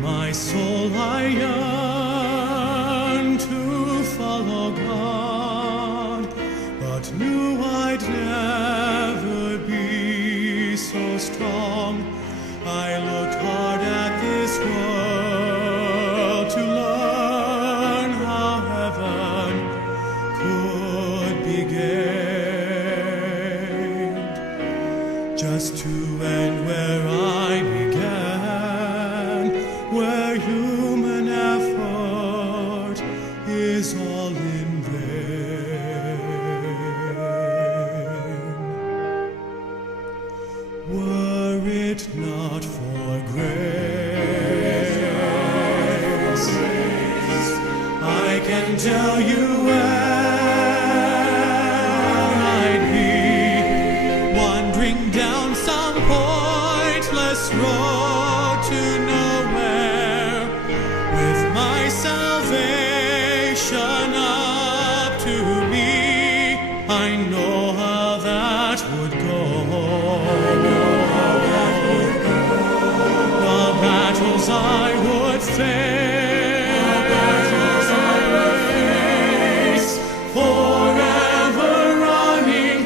My soul I yearn to follow God, but knew I'd never be so strong. I looked hard at this world to learn how heaven could be gained, just to end where I began, where human effort is all in vain. Were it not for grace, I can tell you where I'd be, wandering down some pointless road to nowhere, with my salvation up to me. I know how that would go. The battles I would face, forever running,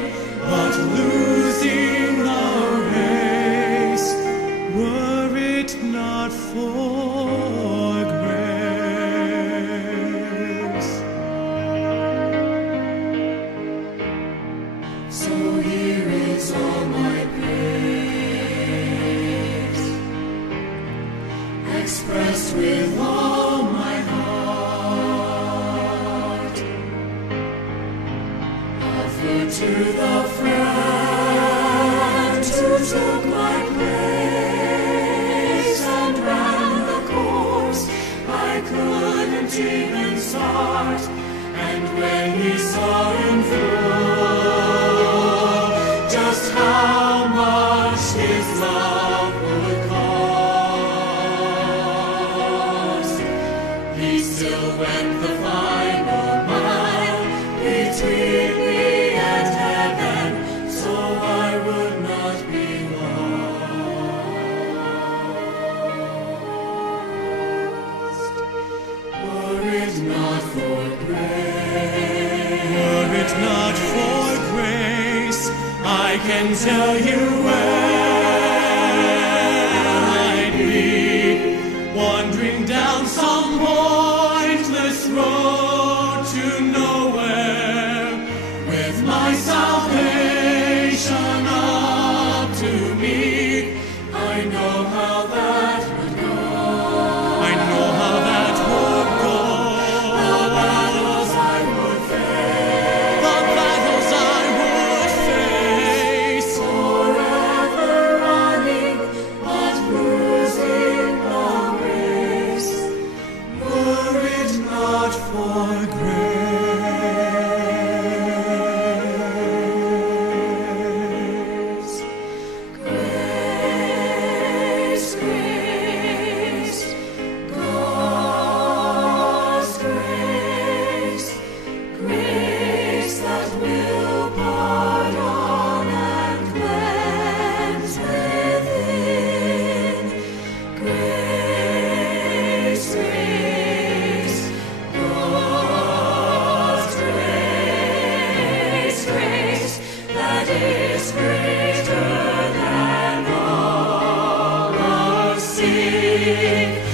but losing the race. Were it not for grace. So here is all my praise, expressed with all my heart, offered to the friend who took my place and ran the course I couldn't even start. And when he saw in full just how much his love would cost, he still went the final mile between me and heaven, so I would not be lost. Were it not for grace, Were it not for grace, I can tell you where I'd be, wandering down some pointless road to nowhere, with my salvation up to me. I know how that would go. I know how that would go. the battles I would face, The battles I would face, forever running, but losing the race. were it not for grace. Grace, grace, God's grace, grace that will pardon and cleanse within. Grace, grace, God's grace, grace that is greater than all our sin.